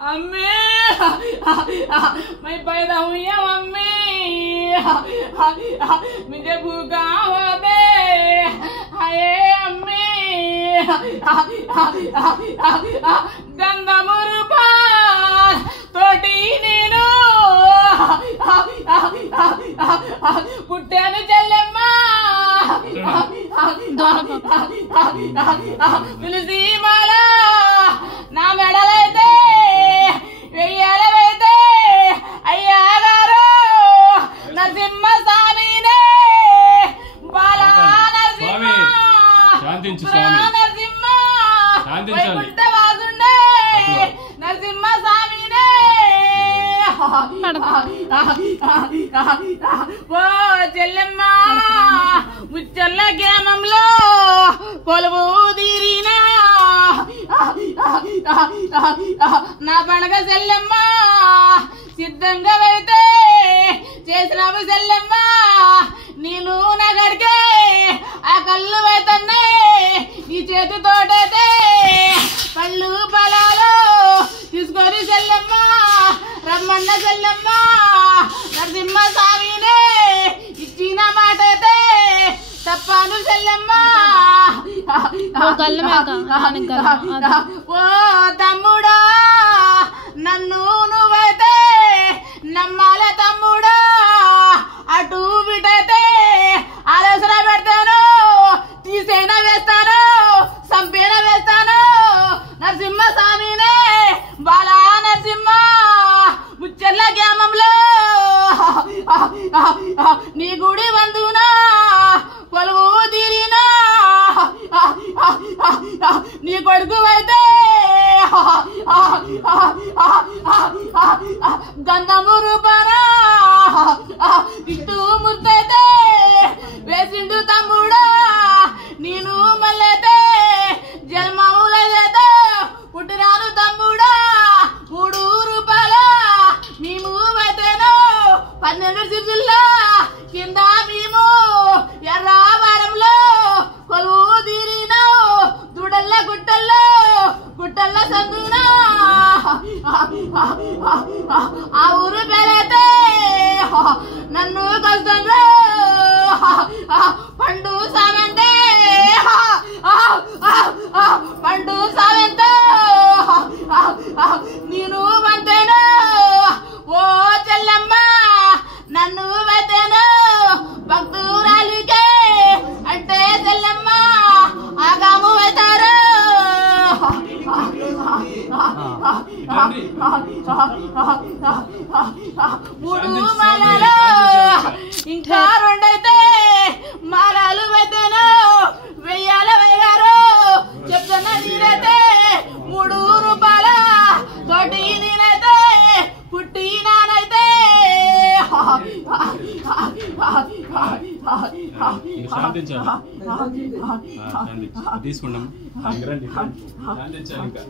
अम्मी मैं पैदा हुई हूँ अम्मी मुझे भूखा हो दे हाय अम्मी गंधमुरुपा तोटी नीनु पुट्टानु చెల్లెమ్మా తులసి మాల నా మెడలైతే వెయ్యాలవైతే అయ్యా గారు నరసింహ స్వామినే బాలా నరసింహ శాంతించు స్వామి నరసింహ శాంతించాలి వాసుండే నరసింహ స్వామినే ఓ చెల్లెమ్మ ముచ్చల్ల గ్రామంలో కొలువు తీరినా నా పండగ చెల్లెమ్మ సిద్ధంగా అయితే చేసినావు చెల్లెమ్మ నేను నగడికే ఆ కళ్ళు అయితేనే నీ చేతితోటైతే పళ్ళు పొలాలు తీసుకొని చెల్లెమ్మ రమ్మన్న చెల్లెమ్మ నరసింహ స్వామినే ఇచ్చిన మాట అయితే తప్పాను చెల్లెమ్మ ఓ తమ్ముడా నన్ను నువ్వైతే నమ్మాల తమ్ముడా అటు బిటైతే ఆలోచన పెడతాను తీసేనా వేస్తాను సంపేనా వేస్తాను నరసింహ స్వామినే బాలా నరసింహ ముచ్చర్ల గ్రామంలో నీ గుడి బంధునా కొలువు తీరినా నీ కొడుకు అయితే గంధము రూపానా ఇటు ముర్తైతే వేసిండు తమ్ముడా నేను మళ్ళైతే జన్మములైతే పుట్టినాను తమ్ముడా 3 రూపాయల మేము అయితేను 12 సిద్ధుల్లా కింద మేము ఎర్రావారంలో కొలువు తీరినా దుడల్ల గుట్టల్ల సందునా ఆ ఊరు పేరైతే నన్ను కష్టంలో పండు సామంటే పండు సామెంతో నేను వంతేను ఓ చెల్లమ్మ నన్ను వైతేను భక్తురాలికే అంటే చెల్లమ్మ ఆగాము అవుతారు మూడు మాలలు ఇంకా 2 అయితే మాలలు అయితేను వెయ్యాల వెయ్యారు చెప్తున్నా నేనైతే 3 రూపాయల తోటి నేనైతే పుట్టినానైతే తీసుకున్నాం శాంతించాలి ఇంకా